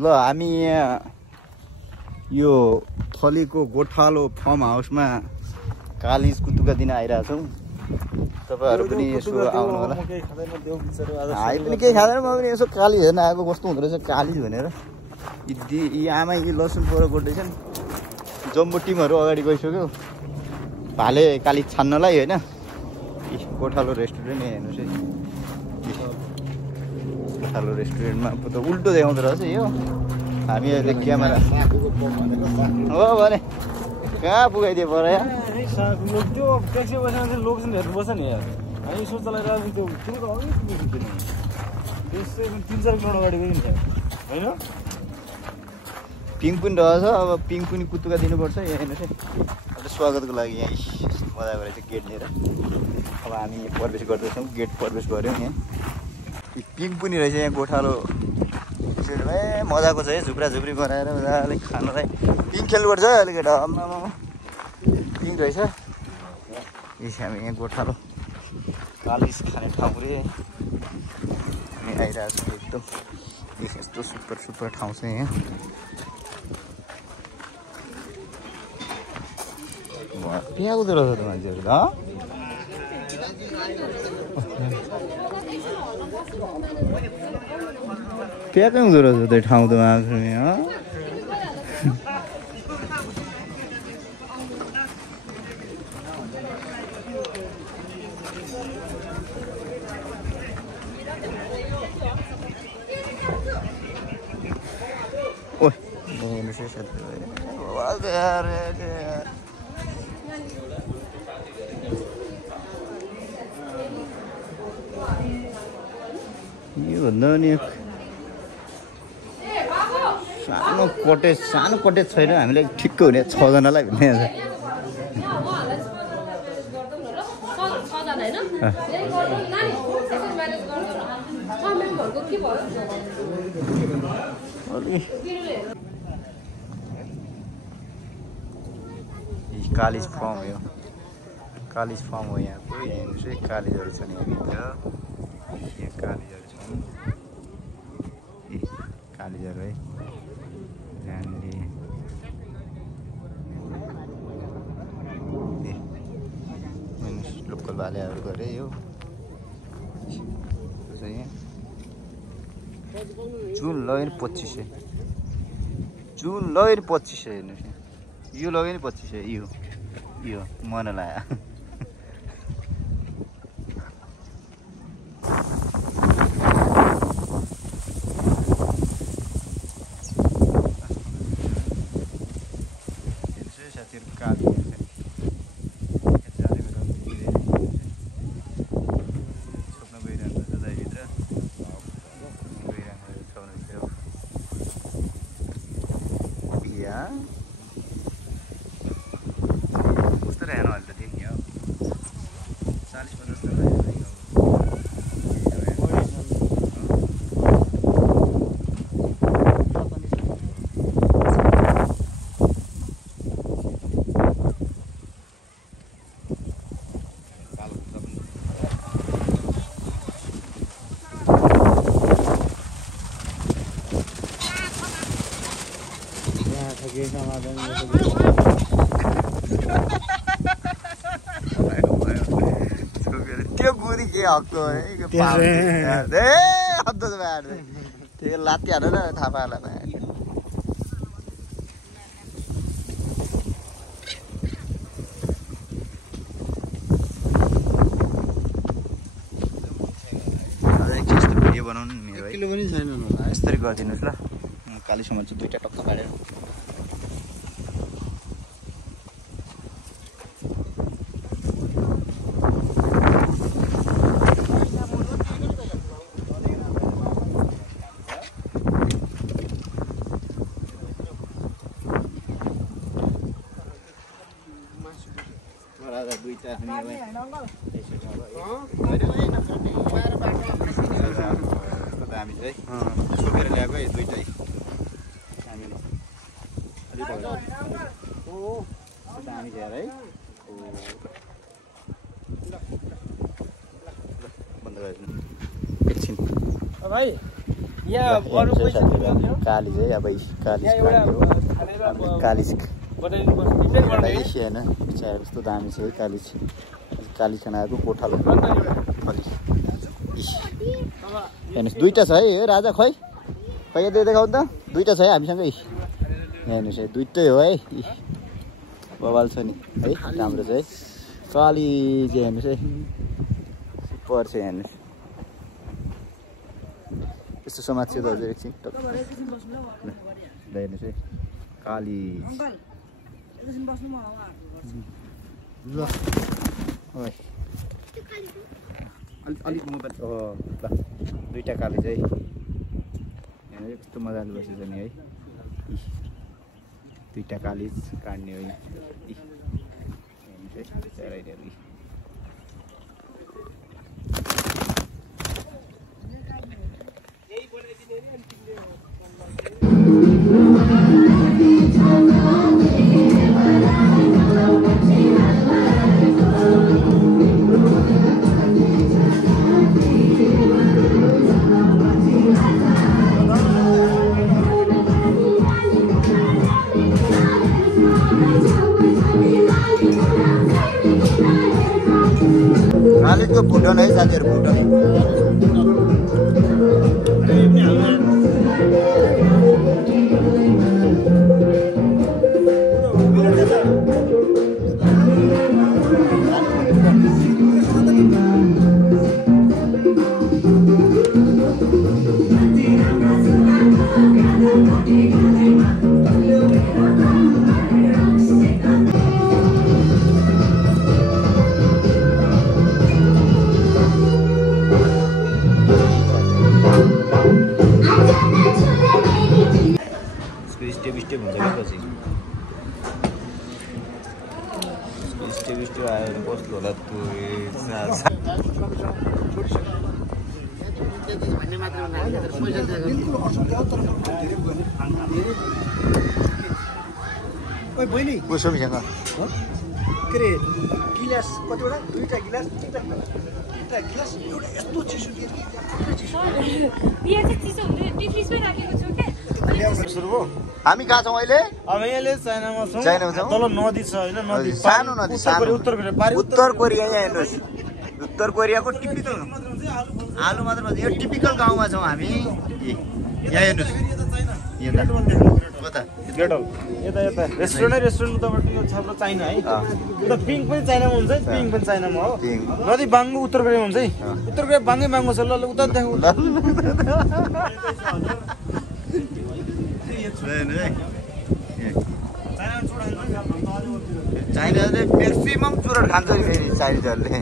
ल हामी यहाँ यो थलीको गोठालो फार्म हाउसमा कालिज कुतुका दिन आइरहेछौँ। तपाईँहरू पनि यसो आउनु होला। हामी पनि केही खाँदैन, म पनि यसो कालिज हेर्न आएको कस्तो हुँदो रहेछ कालिज भनेर। यी आमा यी लसुन पोरो गोड्दैछन्। जम्बो टिमहरू अगाडि गइसक्यो भाले कालिज छान्नलाई होइन। गोठालो रेस्टुरेन्ट हेर्नुहोस् है, गोठालो रेस्टुरेन्टमा त उल्टो देखाउँदो रहेछ यो। हामी अहिले क्यामेरा हो भने कहाँ पुगाइदियो पर यहाँ त्यो ट्याक्सी बसेर चाहिँ लोकेसन हेर्नुपर्छ नि यार। हामी सोच चलाइरहेको थियो त्यो त अलिक त्यसै 3-4 किलोमिटर अगाडि गयो नि होइन। पिङ पनि रहेछ, अब पिङ पनि कुतुका दिनुपर्छ। यहाँ हेर्नुहोस् है, अन्त स्वागतको लागि यहाँ मजाको रहेछ गेट लिएर। अब हामी प्रवेश गर्दैछौँ, गेट प्रवेश गऱ्यौँ। यहाँ पिङ पनि रहेछ यहाँ गोठालो ए मजाको छ है। झुप्रा झुप्री बनाएर मजाले खानलाई पिङ खेल्नुपर्छ अहिले केटा। आम्मामा पिङ रहेछ। हामी यहाँ गोठालो कालिज खाने ठाउँ रे हामी आइरहेको छौँ। एकदम यस्तो सुपर ठाउँ छ यहाँ। प्याउँदो रहेछ त मान्छेहरू ल। प्याकै हुँदो रहेछ त्यो ठाउँ त यहाँ। यो भन्दा नि सानो कटेज छैन हामीलाई ठिक्क हुने 6 जनालाई भन्ने छ। कालिज फार्म हो, कालिज फार्म हो। यहाँ कोही हेर्नुहोस् है, कालिजहरू छन् यहाँभित्र। यहाँ कालिजहरू छन्, कालिजहरू है। यहाँनिर लोकल भालेहरू गरे यो जुन लगे नि 2500, जुन लगे नि 2500 हेर्नुहोस्। यो लगे नि 2500, यो मन लाग्यो। कस्तो रहेन अहिले त देखियो 40-50 त्यो गुरी के हक्को है त्यो लात्ती हालेर थाहा पाएला। भिडियो बनाउनु मेरो किलो पनि छैन यसरी गरिदिनुहोस् ल। कालीसम्म चाहिँ 2टा टक्का पारेर हामी चाहिँ सोकेर ल्याएको है 2टै हामीले दामी ल्याएर है बन्द गरिदिनु एकछिन भाइ काली चाहिँ अब कालिज होइन कस्तो दामी छ है कालिज खाना आएको गोठालो हेर्नुहोस् दुईवटा छ है राजा खै खै यता देखाउ त दुईवटा छ है हामीसँगै हेर्नुहोस् है दुइटै हो है बवाल छ नि है राम्रो छ है कालिज हेर्नुहोस् है सुपर छ हेर्नुहोस् यस्तो समाज चाहिँ हजुर एकछिन हेर्नुहोस् है कालिज ल अलिक मोबाइल ल दुईवटा कालिज है कस्तो मजाले बसेछ नि है दुईवटा कालिज काट्ने हो कालिजको भुटन है साथीहरू भुटन स्टेप हुन्छ क्या पछि स्टेप आएर कस्तो होला गोस्वामीसँग के अरे गिलास कतिवटा दुईवटा गिलास तिनवटा गिलास एउटा यस्तो चिसो दिएर हामी कहाँ छौँ अहिले अब यहाँले चाइनामा छौँ चाइनामा छौँ तल नदी छ होइन नदी सानो नदी सानो उत्तर कोरिया यहाँ हेर्नुहोस् उत्तर कोरियाको टिपिकल आलु मात्र भन्छ यो टिपिकल गाउँमा छौँ हामी यहाँ हेर्नुहोस् गेट हल यता रेस्टुरेन्ट उताबाट यो छ चाइना है उता पिङ पनि चाइनामा हुन्छ है पिङ पनि चाइनामा हो नदी बाङ्गो उत्तर कोरियामा हुन्छ है उत्तर कोरिया बाङ्गै बाङ्गो छ ल उता देखौ चाइनाले म्याक्सिमम चुरोट खान्छ नि फेरि चाइनिजहरूले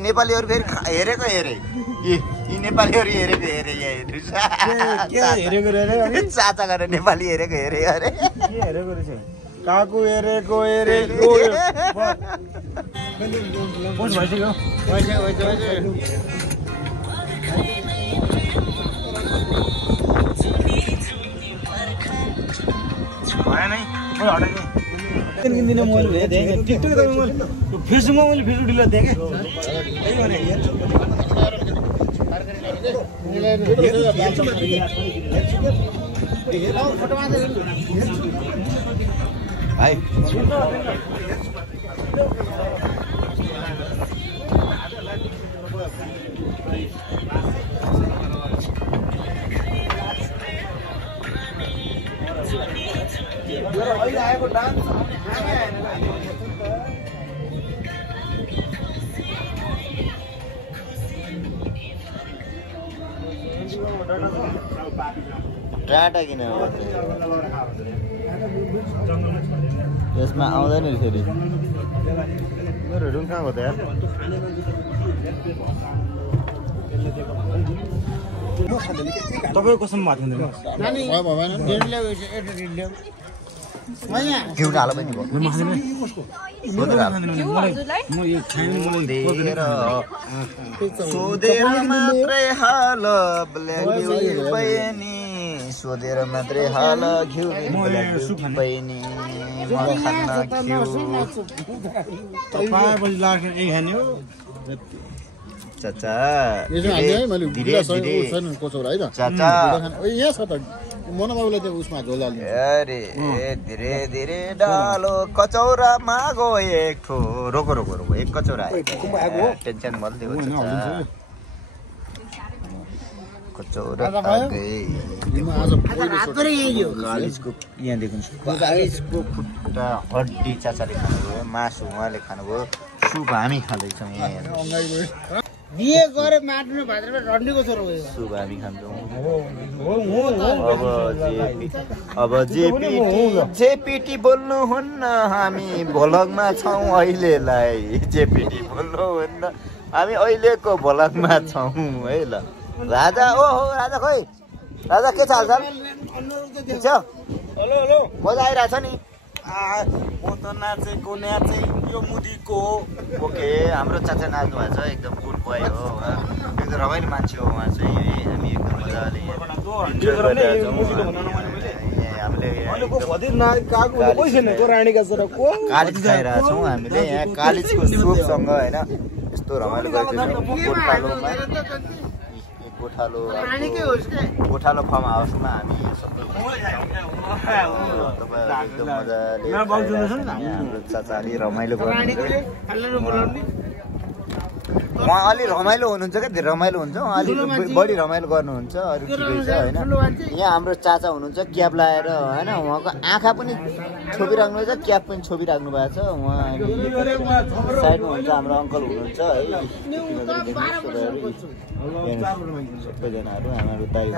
नेपालीहरू फेरि हेरेको हेरे यी नेपालीहरू हेरेको हेरे यहाँ हेर्नु चाचा गरेर नेपाली हेरेको हेरे अरे के हेरेको रहेछ काकु हेरेको हेरेको भइसक्यो भएन है किनिदिने मैले देखेँ टिकटक मैले फेसबुकमा मैले भिडियो डिलेट देखेँ हाई अहिले आएको डान्स डाटा किन यसमा आउँदैन फेरि मेरो हेडफोन कहाँ हो त यार तपाईँको कसम भएको घिउ ढालो पनि भयो सोधेर मात्रै हाल बहिनी सोधेर मात्रै हाल घिउ बहिनी चाचा यसो हाल्ने है मैले धीरे गुला धीरे छैन कचौरा है त चाचा यहाँ छ त मनबाबुलाई त्यो उसमा झोल हाल्ने अरे धीरे धीरे डालो कचौरामा गो एक ठो रोको रोको रोको एक कचौरा टेन्सन मल्दै हो कचौरा कालिजको यहाँ देख्नुहोस् कालिजको खुट्टा हड्डी चाचाले खानुभयो मासु उहाँले खानुभयो सुप हामी खाँदैछौँ यहाँ हेर्नुहोस् बिहे गरे माट्नु भाद्रमा रन्डीको छोरो हो सुप हामी खान्छौँ अब जेपिटी बोल्नुहुन्न हामी भोलङमा छौँ अहिलेलाई जेपिटी बोल्नुहुन्न हामी अहिलेको भोलङमा छौँ है ल राजा ओहो राजा खोइ राजा के छ हालचाल ठिक छ हेलो हेलो मजा आइरहेछ नि म त नाचेको यो मुदीको हो ओके हाम्रो चाचा नाच्नु भएको छ एकदम गुड बोय हो उहाँ एकदम रमाइलो मान्छे हो उहाँ चाहिँ है हामी एकदम मजाले कालिज खाइरहेछौँ हामीले यहाँ कालिजको सुपसँग होइन यस्तो रमाइलो गरिदिनु गोठालो फार्म हाउसमा हामी सबै एकदम मजाले हाम्रो चाचाले रमाइलो गर्नुहुन्छ उहाँ अलि रमाइलो हुनुहुन्छ क्या रमाइलो हुन्छ उहाँ अलिक बढी रमाइलो गर्नुहुन्छ अरू ठिकै छ होइन यहाँ हाम्रो चाचा हुनुहुन्छ क्याप लगाएर होइन उहाँको आँखा पनि छोपिराख्नु भएको छ क्याप पनि छोपिराख्नु भएको छ उहाँ साइडमा हुन्छ हाम्रो अङ्कल हुनुहुन्छ है सबैजनाहरू हाम्रो दाइ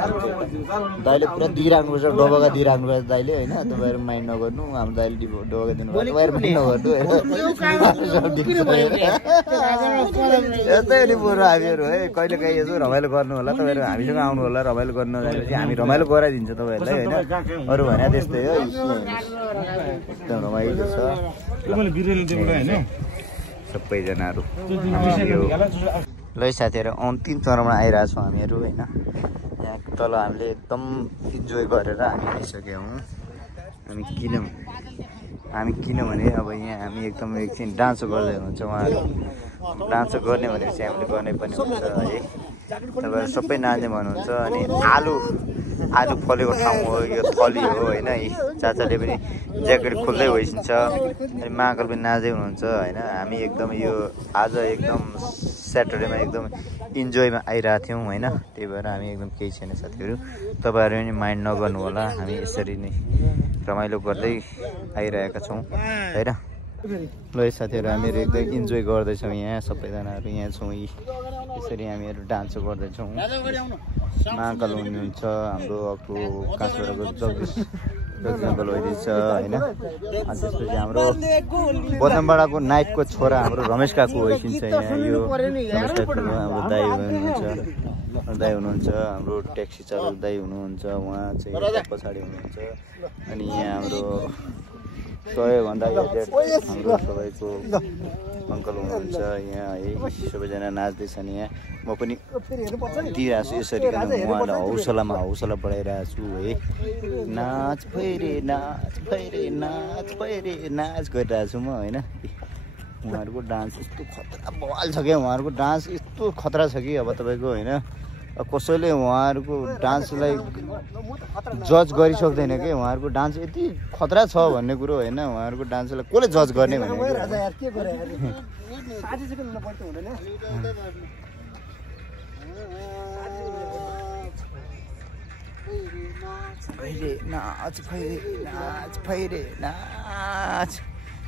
दाइले पुरा दिइराख्नुपर्छ डोबगा दिइराख्नुपर्छ दाइले होइन तपाईँहरू माइन्ड नगर्नु हाम्रो दाइले डोबगा दिनुभयो तपाईँहरू माइन्ड नगर्नु यस्तै हो नि बरु हामीहरू है कहिले काहीँ यसो रमाइलो गर्नु होला तपाईँहरू हामीसँग आउनु होला रमाइलो गर्नु भनेपछि हामी रमाइलो गराइदिन्छ तपाईँहरूलाई होइन अरू भने त्यस्तै हो एकदम रमाइलो छ सबैजनाहरू ल साथीहरू अन्तिम चरणमा आइरहेछौँ हामीहरू होइन यहाँ तल हामीले एकदम इन्जोय गरेर हामी आइसक्यौँ हामी किनभने अब यहाँ हामी एकदम एकछिन डान्स गर्दै हुनुहुन्छ उहाँहरू डान्स गर्ने भनेपछि हामीले गर्नै पनि हुन्छ है तपाईँहरू सबै नाच्ने भन्नुहुन्छ अनि आलु फलेको ठाउँ हो यो थली हो होइन चाचाले पनि ज्याकेट खोल्दै भइसिन्छ अनि महाकाल पनि नाच्दै हुनुहुन्छ होइन हामी एकदम यो आज एकदम स्याटरडेमा एकदम इन्जोयमा आइरहेको थियौँ होइन त्यही भएर हामी एकदम केही छैन साथीहरू तपाईँहरू पनि माइन्ड नगर्नु होला हामी यसरी नै रमाइलो गर्दै आइरहेका छौँ होइन ल साथीहरू हामीहरू एकदम इन्जोय गर्दैछौँ यहाँ सबैजनाहरू यहाँ छौँ यसरी हामीहरू डान्स गर्दैछौँ महाकाल हुनुहुन्छ हाम्रो अर्को काँचबाटको जगदीश अङ्कल होइदिन्छ होइन अनि त्यसपछि हाम्रो बदमबाडाको नाइटको छोरा हाम्रो रमेश काकु होइसिन्छ यहाँ यो रमेश काकुमा हाम्रो दाई हुनुहुन्छ हाम्रो ट्याक्सी चालक दाई हुनुहुन्छ उहाँ चाहिँ पछाडि हुनुहुन्छ अनि यहाँ हाम्रो सबैभन्दा एजेड हाम्रो सबैको अङ्कल हुनुहुन्छ यहाँ है सबैजना नाच्दैछन् यहाँ म पनि दिइरहेको छु यसरी उहाँलाई हौसला बढाइरहेको छु है नाच भैरे नाच गरिरहेको छु म होइन उहाँहरूको डान्स यस्तो खतरा बवाल छ क्या उहाँहरूको डान्स यस्तो खतरा छ कि अब तपाईँको होइन कसैले उहाँहरूको डान्सलाई जज गरिसक्दैन कि उहाँहरूको डान्स यति खतरा छ भन्ने कुरो होइन उहाँहरूको डान्सलाई कसले जज गर्ने भन्ने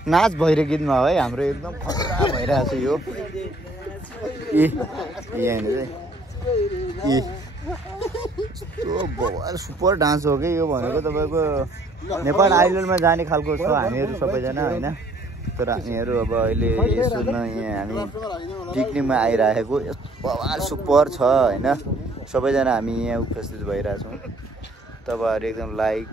नाच भैरे गीतमा है हाम्रो एकदम खतरा भइरहेको छ यो सुपर डान्स हो कि यो भनेको तपाईँको नेपाल आइल्यान्डमा जाने खालको छ हामीहरू सबैजना होइन तर हामीहरू अब अहिले यसो यहाँ हामी पिकनिकमा आइरहेको बवाल सुपर छ होइन सबैजना हामी यहाँ उपस्थित भइरहेछौँ तपाईँहरू एकदम लाइक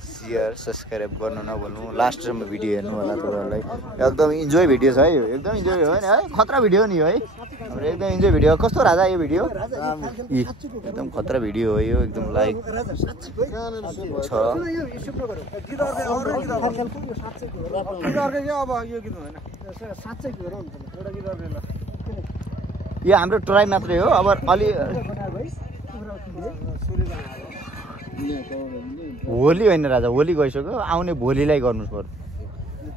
सेयर सब्सक्राइब गर्नु नभुल्नु लास्टसम्म भिडियो हेर्नु होला तपाईँहरूलाई एकदम इन्जोय भिडियो छ है यो एकदम इन्जोय हो नि है खतरा भिडियो नि है हाम्रो एकदम इन्जोय भिडियो कस्तो राजा यो भिडियो एकदम खतरा भिडियो हो यो एकदम लाइक छ यो हाम्रो ट्राई मात्रै हो। अब अलि होली होइन राजा, होली गइसक्यो, आउने भोलिलाई गर्नुहोस् पर्यो।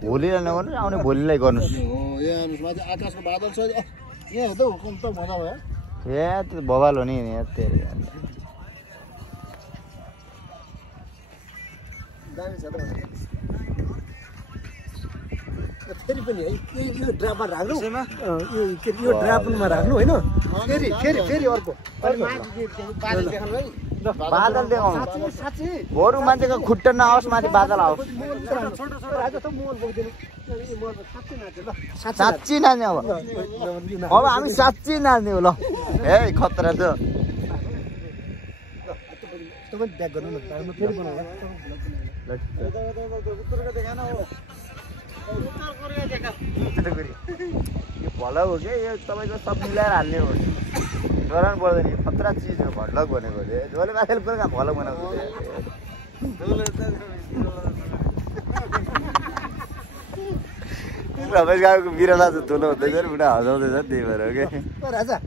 भोलिलाई नगर्नुहोस्, आउने भोलिलाई गर्नुहोस्। आकाशको बादल छ यहाँ हेर्दा हुकुम त मजा भयो। ए त्यो बवाल हो नि तेरो दामी छ त फेरि पनि है यो ड्रापमा राख्नु यो ड्रापमा राख्नु होइन फेरि फेरि फेरि अर्को बादल देखाउनु बरु मान्छेको खुट्टा नआओस्, माथि बादल आओस्। साँच्ची नाच्ने अब हामी साँच्ची नाच्ने हो। ल ए खतरा छ। ब्याक गर्नु न फेरि बनाउनु यो भलग हो क्या, यो तपाईँको सब मिलाएर हाल्ने हो। डराउनु पर्दैन, यो खतरा चिज हो भलग भनेको चाहिँ। जसले मान्छेले कुरो काम भलग बनाउँछ रमेश गाउँको बिरला चाहिँ धुलो हुँदैछ नि, बुढा हँसाउँदैछ त्यही भएर हो क्या। राजा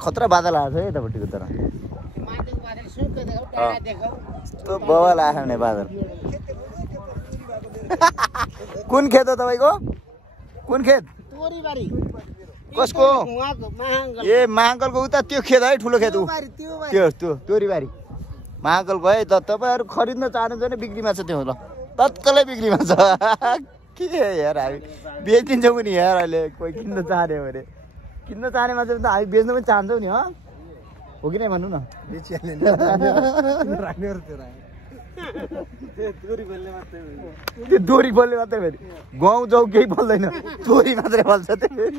खतरा बादल आएको छ है यतापट्टिको तर त्यो बवाल आएको नि बादल। कुन खेत हो तपाईँको? कुन खेत? कसको? ए महाङ्कलको उता त्यो खेत है, ठुलो खेत ऊ त्यो तोरीबारी महाङ्कलको है। त तपाईँहरू खरिद्न चाहनुहुन्छ भने बिक्रीमा छ त्यो। ल तत्कालै बिक्रीमा छ। के यार हामी बेचिदिन्छौँ पनि यार, अहिले कोही किन्न चाहने भने। किन्न चाहने मान्छे त हामी बेच्नु पनि चाहन्छौँ नि। हो कि नै भन्नु न। त्यो दोरी बोल्ने मात्रै फेरि गाउँ जाउँ केही बोल्दैन, दोरी मात्रै बोल्छ त्यो फेरि।